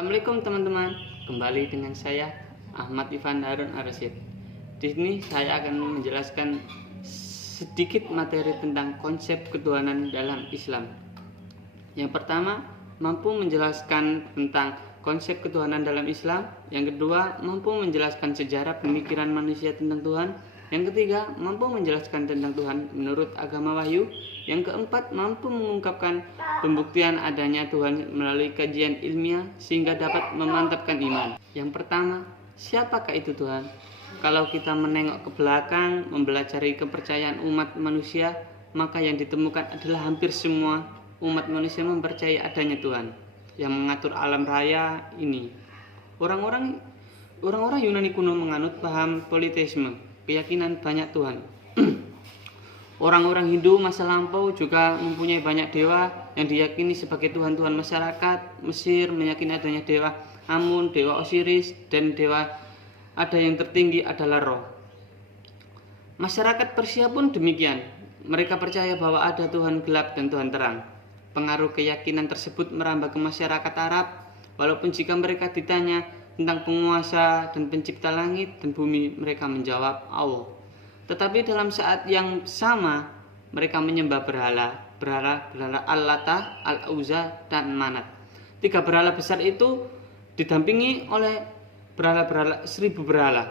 Assalamualaikum teman-teman, kembali dengan saya Ahmad Ivan Harun Ar-Rasyid. Di sini saya akan menjelaskan sedikit materi tentang konsep ketuhanan dalam Islam. Yang pertama, mampu menjelaskan tentang konsep ketuhanan dalam Islam. Yang kedua, mampu menjelaskan sejarah pemikiran manusia tentang Tuhan. Yang ketiga, mampu menjelaskan tentang Tuhan menurut agama wahyu. Yang keempat, mampu mengungkapkan pembuktian adanya Tuhan melalui kajian ilmiah sehingga dapat memantapkan iman. Yang pertama, siapakah itu Tuhan? Kalau kita menengok ke belakang, mempelajari kepercayaan umat manusia, maka yang ditemukan adalah hampir semua umat manusia mempercayai adanya Tuhan yang mengatur alam raya ini. Orang-orang Yunani kuno menganut paham politeisme, keyakinan banyak Tuhan. Orang-orang Hindu masa lampau juga mempunyai banyak dewa yang diyakini sebagai Tuhan-Tuhan masyarakat. Mesir meyakini adanya dewa Amun, dewa Osiris, dan dewa ada yang tertinggi adalah Roh. Masyarakat Persia pun demikian. Mereka percaya bahwa ada Tuhan gelap dan Tuhan terang. Pengaruh keyakinan tersebut merambah ke masyarakat Arab, walaupun jika mereka ditanya tentang penguasa dan pencipta langit dan bumi, mereka menjawab Allah. Tetapi dalam saat yang sama, mereka menyembah berhala Al-Latah, Al-Uzza, dan Manat. Tiga berhala besar itu didampingi oleh berhala-berhala 1000 berhala.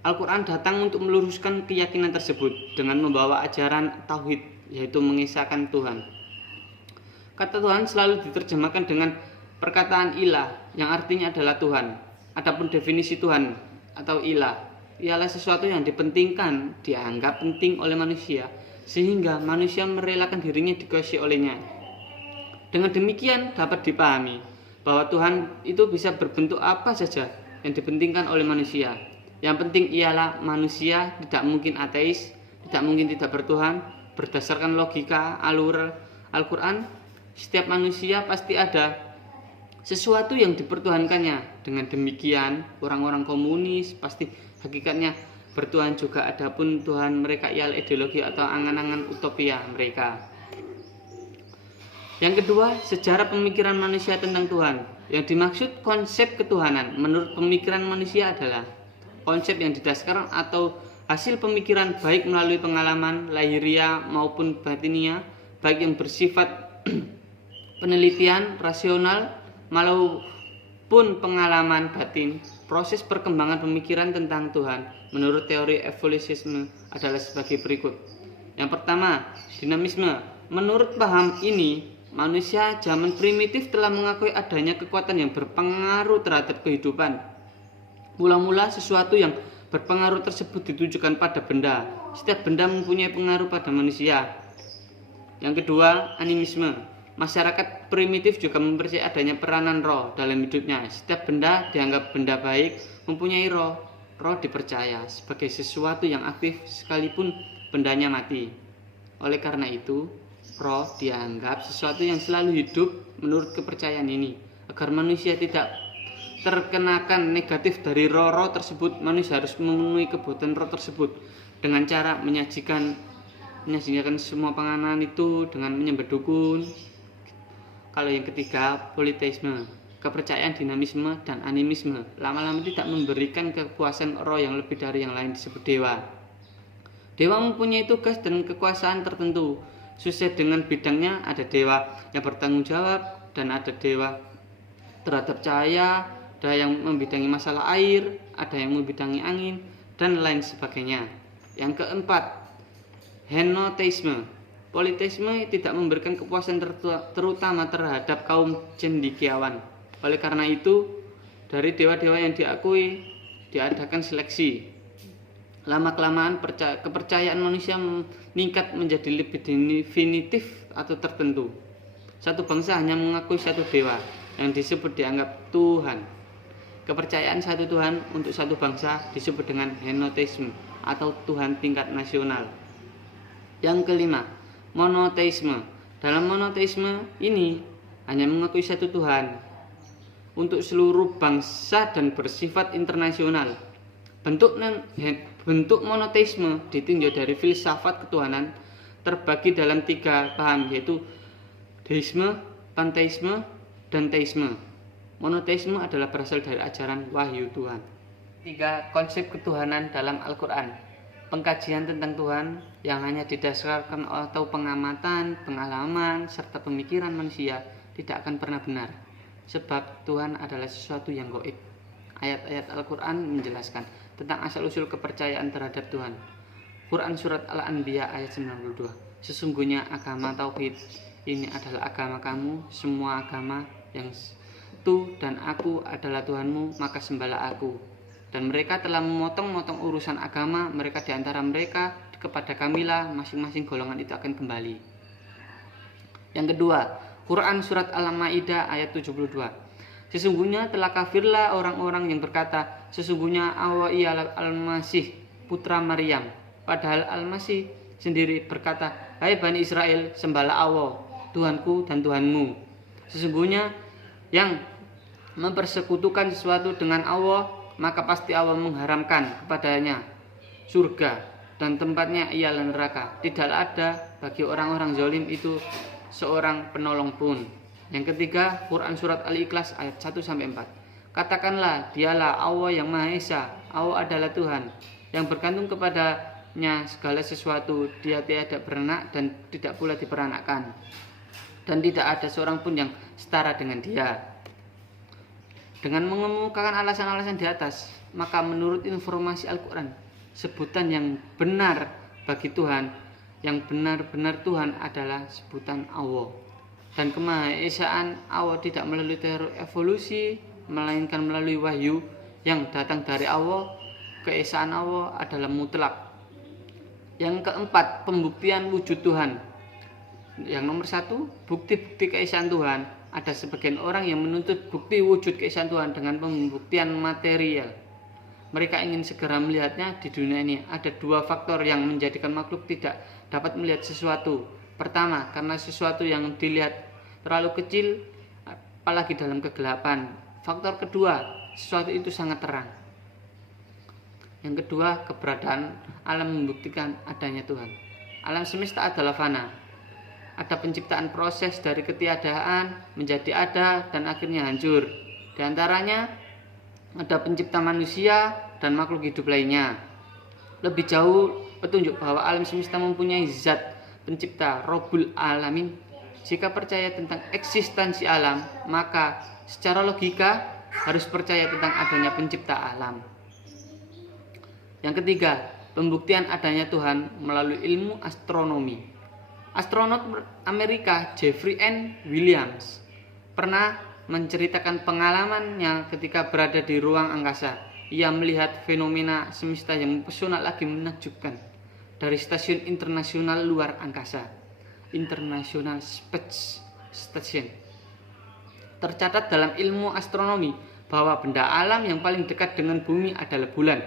Al-Quran datang untuk meluruskan keyakinan tersebut dengan membawa ajaran Tauhid, yaitu mengisahkan Tuhan. Kata Tuhan selalu diterjemahkan dengan perkataan ilah, yang artinya adalah Tuhan. Adapun definisi Tuhan atau ilah ialah sesuatu yang dipentingkan, dianggap penting oleh manusia, sehingga manusia merelakan dirinya dikuasai olehnya. Dengan demikian dapat dipahami bahwa Tuhan itu bisa berbentuk apa saja yang dipentingkan oleh manusia. Yang penting ialah manusia tidak mungkin ateis, tidak mungkin tidak bertuhan. Berdasarkan logika alur Al-Quran, setiap manusia pasti ada sesuatu yang dipertuhankannya. Dengan demikian, orang-orang komunis pasti hakikatnya bertuhan juga, adapun Tuhan mereka ialah ideologi atau angan-angan utopia mereka. Yang kedua, sejarah pemikiran manusia tentang Tuhan. Yang dimaksud konsep ketuhanan menurut pemikiran manusia adalah konsep yang didasarkan atau hasil pemikiran baik melalui pengalaman lahiriah maupun batinia, baik yang bersifat penelitian rasional maupun pengalaman batin. Proses perkembangan pemikiran tentang Tuhan menurut teori evolusionisme adalah sebagai berikut. Yang pertama, dinamisme. Menurut paham ini, manusia zaman primitif telah mengakui adanya kekuatan yang berpengaruh terhadap kehidupan. Mula-mula sesuatu yang berpengaruh tersebut ditujukan pada benda. Setiap benda mempunyai pengaruh pada manusia. Yang kedua, animisme. Masyarakat primitif juga mempercayai adanya peranan roh dalam hidupnya. Setiap benda dianggap benda baik mempunyai roh. Roh dipercaya sebagai sesuatu yang aktif sekalipun bendanya mati. Oleh karena itu, roh dianggap sesuatu yang selalu hidup menurut kepercayaan ini. Agar manusia tidak terkenakan negatif dari roh-roh tersebut, manusia harus memenuhi kebutuhan roh tersebut dengan cara menyajikan semua panganan itu dengan menyembah dukun. Kalau yang ketiga, politeisme. Kepercayaan dinamisme dan animisme lama-lama tidak memberikan kepuasan roh yang lebih dari yang lain disebut dewa. Dewa mempunyai tugas dan kekuasaan tertentu. Sesuai dengan bidangnya, ada dewa yang bertanggung jawab dan ada dewa terhadap cahaya, ada yang membidangi masalah air, ada yang membidangi angin, dan lain sebagainya. Yang keempat, henoteisme. Politeisme tidak memberikan kepuasan terutama terhadap kaum cendekiawan. Oleh karena itu, dari dewa-dewa yang diakui diadakan seleksi. Lama-kelamaan kepercayaan manusia meningkat menjadi lebih definitif atau tertentu. Satu bangsa hanya mengakui satu dewa yang disebut dianggap Tuhan. Kepercayaan satu Tuhan untuk satu bangsa disebut dengan henoteisme atau Tuhan tingkat nasional. Yang kelima, monoteisme. Dalam monoteisme ini hanya mengakui satu Tuhan untuk seluruh bangsa dan bersifat internasional. Bentuk monoteisme ditinjau dari filsafat ketuhanan terbagi dalam 3 paham, yaitu deisme, panteisme, dan teisme. Monoteisme adalah berasal dari ajaran wahyu Tuhan. 3. Konsep ketuhanan dalam Al-Quran. Pengkajian tentang Tuhan yang hanya didasarkan atau pengamatan, pengalaman, serta pemikiran manusia tidak akan pernah benar. Sebab Tuhan adalah sesuatu yang gaib. Ayat-ayat Al-Quran menjelaskan tentang asal-usul kepercayaan terhadap Tuhan. Quran Surat Al-Anbiya ayat 92. Sesungguhnya agama Tauhid ini adalah agama kamu, semua agama yang tu dan aku adalah Tuhanmu, maka sembahlah aku. Dan mereka telah memotong-motong urusan agama mereka di antara mereka, kepada kamilah masing-masing golongan itu akan kembali. Yang kedua, Quran Surat Al-Ma'idah ayat 72. Sesungguhnya telah kafirlah orang-orang yang berkata, sesungguhnya Allah ialah Al-Masih putra Maryam. Padahal Al-Masih sendiri berkata, hai Bani Israel, sembahlah Allah, Tuhanku dan Tuhanmu. Sesungguhnya yang mempersekutukan sesuatu dengan Allah, maka pasti Allah mengharamkan kepadanya surga dan tempatnya ialah neraka. Tidaklah ada bagi orang-orang zalim itu seorang penolong pun. Yang ketiga, Quran Surat Al-Ikhlas ayat 1-4. Katakanlah, dialah Allah yang Maha Esa, Allah adalah Tuhan yang bergantung kepadanya segala sesuatu, dia tiada beranak dan tidak pula diperanakkan, dan tidak ada seorang pun yang setara dengan dia. Dengan mengemukakan alasan-alasan di atas, maka menurut informasi Al-Quran, sebutan yang benar bagi Tuhan, yang benar-benar Tuhan adalah sebutan Allah. Dan kemahaesaan Allah tidak melalui teori evolusi, melainkan melalui wahyu yang datang dari Allah. Keesaan Allah adalah mutlak. Yang keempat, pembuktian wujud Tuhan. Yang nomor 1, bukti-bukti keesaan Tuhan. Ada sebagian orang yang menuntut bukti wujud keesaan Tuhan dengan pembuktian material. Mereka ingin segera melihatnya di dunia ini. Ada 2 faktor yang menjadikan makhluk tidak dapat melihat sesuatu. Pertama, karena sesuatu yang dilihat terlalu kecil, apalagi dalam kegelapan. Faktor kedua, sesuatu itu sangat terang. Yang kedua, keberadaan alam membuktikan adanya Tuhan. Alam semesta adalah fana. Ada penciptaan proses dari ketiadaan menjadi ada dan akhirnya hancur. Di antaranya ada pencipta manusia dan makhluk hidup lainnya. Lebih jauh, petunjuk bahwa alam semesta mempunyai zat pencipta Rabbul Alamin. Jika percaya tentang eksistensi alam, maka secara logika harus percaya tentang adanya pencipta alam. Yang ketiga, pembuktian adanya Tuhan melalui ilmu astronomi. Astronot Amerika Jeffrey N. Williams pernah menceritakan pengalamannya ketika berada di ruang angkasa. Ia melihat fenomena semesta yang mempesona lagi menakjubkan dari stasiun internasional luar angkasa, International Space Station. Tercatat dalam ilmu astronomi bahwa benda alam yang paling dekat dengan bumi adalah bulan,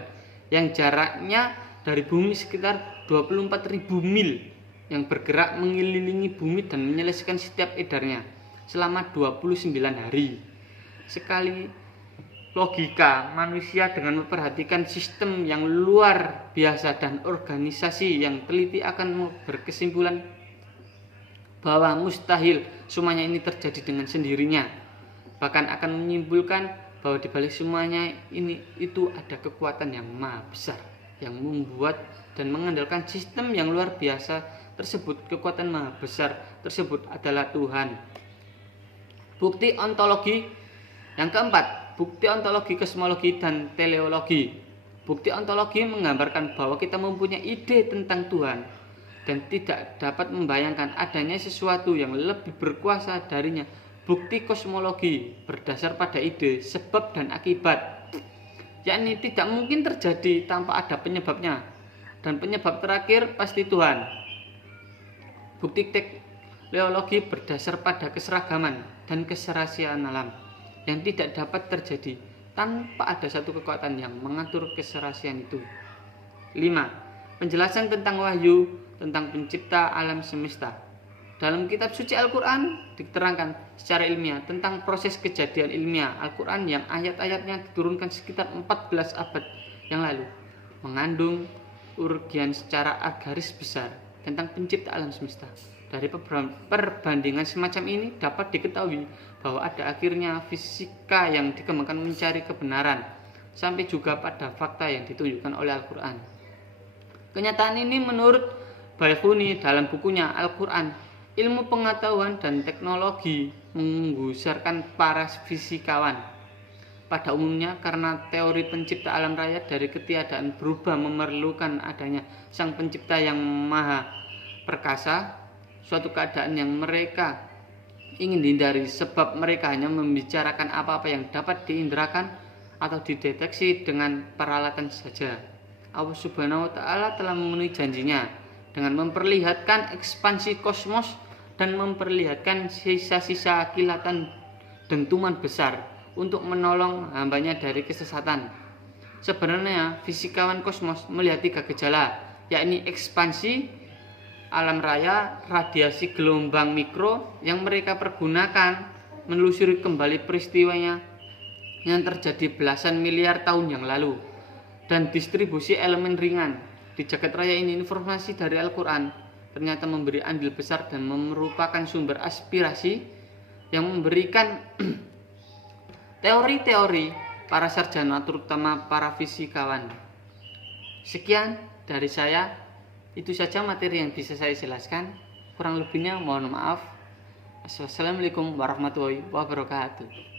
yang jaraknya dari bumi sekitar 24.000 mil, yang bergerak mengelilingi bumi dan menyelesaikan setiap edarnya selama 29 hari. Sekali logika manusia dengan memperhatikan sistem yang luar biasa dan organisasi yang teliti akan berkesimpulan bahwa mustahil semuanya ini terjadi dengan sendirinya. Bahkan akan menyimpulkan bahwa di balik semuanya ini itu ada kekuatan yang maha besar yang membuat dan mengandalkan sistem yang luar biasa tersebut. Kekuatan maha besar tersebut adalah Tuhan. Bukti ontologi. Yang keempat, bukti ontologi, kosmologi, dan teleologi. Bukti ontologi menggambarkan bahwa kita mempunyai ide tentang Tuhan dan tidak dapat membayangkan adanya sesuatu yang lebih berkuasa darinya. Bukti kosmologi berdasar pada ide, sebab dan akibat, yakni tidak mungkin terjadi tanpa ada penyebabnya, dan penyebab terakhir pasti Tuhan. Bukti teleologi berdasar pada keseragaman dan keserasian alam yang tidak dapat terjadi tanpa ada satu kekuatan yang mengatur keserasian itu. 5. Penjelasan tentang wahyu tentang pencipta alam semesta. Dalam kitab suci Al-Quran diterangkan secara ilmiah tentang proses kejadian ilmiah. Al-Quran yang ayat-ayatnya diturunkan sekitar 14 abad yang lalu mengandung urgian secara garis besar tentang pencipta alam semesta. Dari perbandingan semacam ini dapat diketahui bahwa ada akhirnya fisika yang dikembangkan mencari kebenaran, sampai juga pada fakta yang ditunjukkan oleh Al-Quran. Kenyataan ini menurut Baiquni dalam bukunya Al-Quran, Ilmu Pengetahuan dan Teknologi, menggusarkan para fisikawan. Pada umumnya karena teori pencipta alam raya dari ketiadaan berubah memerlukan adanya sang pencipta yang maha perkasa, suatu keadaan yang mereka ingin dihindari sebab mereka hanya membicarakan apa-apa yang dapat diindrakan atau dideteksi dengan peralatan saja. Allah Subhanahu wa Ta'ala telah memenuhi janjinya dengan memperlihatkan ekspansi kosmos dan memperlihatkan sisa-sisa kilatan dentuman besar untuk menolong hambanya dari kesesatan. Sebenarnya fisikawan kosmos melihat 3 gejala, yakni ekspansi alam raya, radiasi gelombang mikro yang mereka pergunakan menelusuri kembali peristiwanya yang terjadi belasan miliar tahun yang lalu, dan distribusi elemen ringan. Di jagat raya ini, informasi dari Al-Quran ternyata memberi andil besar dan merupakan sumber aspirasi yang memberikan teori-teori para sarjana, terutama para fisikawan. Sekian dari saya. Itu saja materi yang bisa saya jelaskan. Kurang lebihnya mohon maaf. Wassalamualaikum warahmatullahi wabarakatuh.